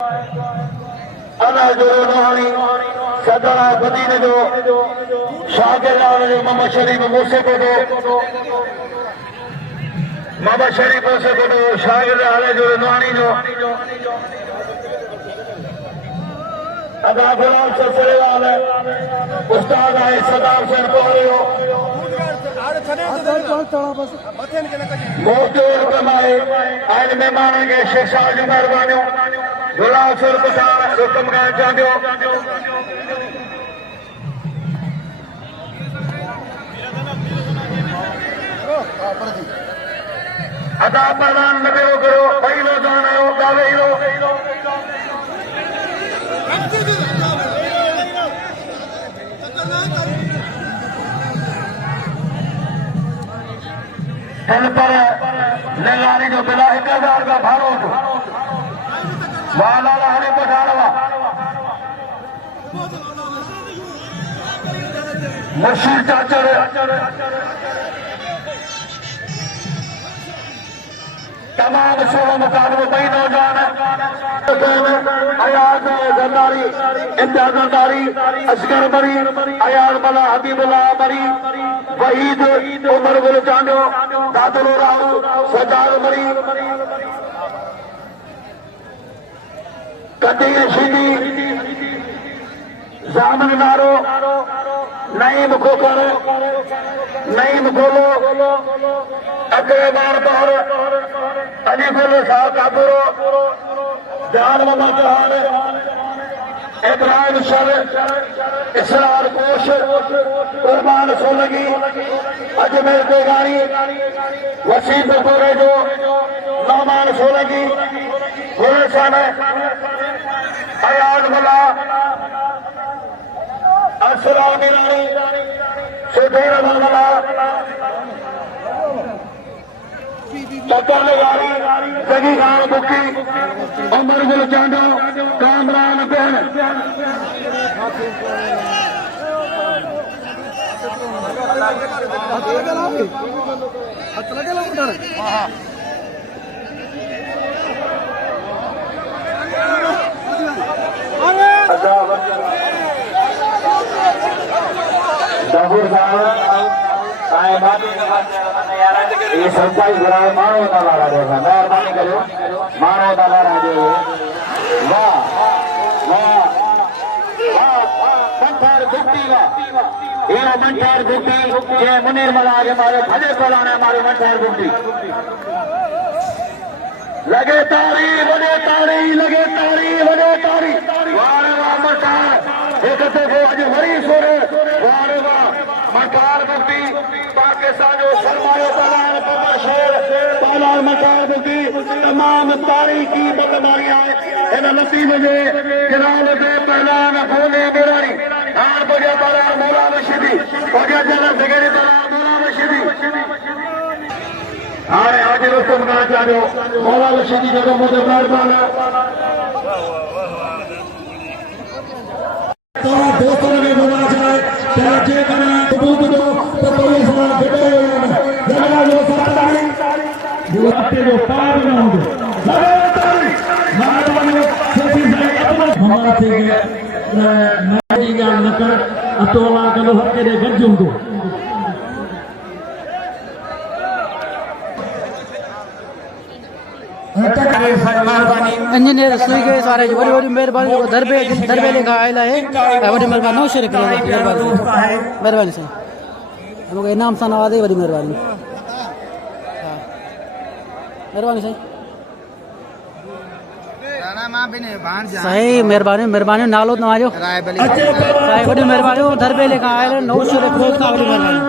अला जो रोहानी सदरा मदीने जो शागिर्द जो मोहम्मद शरीफ मूसे को दो मोहम्मद शरीफ मूसे को दो शागिर्द आले जो रोहानी जो अदा गुलाम सिलसिले वाले उस्ताद आए सदाब से पहुंचे मोहतूर कमाए आइन मेहमान के शेख साहब जी मेहरबानियों गुलाम सुर पठान हुक्म का चाहते हो अदा प्रदान नबे करो पहिलो जान आयो गावे हीरो इन पर लगारी जो बिला 1000 का भाड़ो उठो वाला हरी पठाड़वा मुर्शिद चाचर तमाम सोलो मुकाबले बई नौजवान अयाज जरदारी इम्तियाज जरदारी असगर मरी अयाज मला हबीबुल्लाह मरी वहीद उमर गुल चांडो दादुल राव सजाद मरी कदी शीदी जामन नारो नईम खोकर नईम गोलो अगले बार बहर अली गुल साहब काबूरो जान ममा जहान इब्राहिम शर इसरार कोश कुर्बान सोलगी अजमेर बेगारी वसीम बकोरे जो नौमान सोलगी गुलशन अयाज मुला असरा मीरानी सुधीर मला चक्कर लगारी जगी खान बुकी उमर गुल चांडो कामरान बहन ये संचाई घुराए मानो दलारा देखा मेहरबानी करो मानो दलारा जो वाह वाह वाह मंठार गुप्ती का ये मंठार गुप्ती ये मुनीर मला के मारे भले कोलाने हमारे मंठार गुप्ती लगे तारी बने तारी लगे तारी बने तारी वारे वाह मंठार एक तो वो आज मरी सोरे वारे वाह मंठार गुप्ती पाकिस्तान जो सरमायो पहलान कमर शेर पहलान मंठार गुप्ती तमाम तारीखी बदमारियां इन नसीब जे जनाब दे पहलान बोले बिरानी आन बजे पहलान मौला मशीदी बजे जला सगेरी पहलान मौला मशीदी आए आज रुस्तम का चाहो मौला मशीदी जगह मुझे मेहरबान तो दोस्तों ने बोला जाए क्या जे करना कबूल दो तो पुलिस वाला बेटे जगह जो सरदारी जो आपके जो पार ना हो लगातारी मानवने सभी से अपना हमारा से नहीं गया नकर अतोला कलो हके दे गजुम को इंजीनियर सुई गए सारे बड़ी बड़ी मेहरबानी दरबे लिखा आयला है बड़ी मेहरबानी नौशर करो मेहरबानी से हमको इनाम सा नवाजे बड़ी मेहरबानी मेहरबानी सही मेहरबानी मेहरबानी नालो नवाजो सही बड़ी मेहरबानी दरबे लिखा आयला नौशर करो का बड़ी मेहरबानी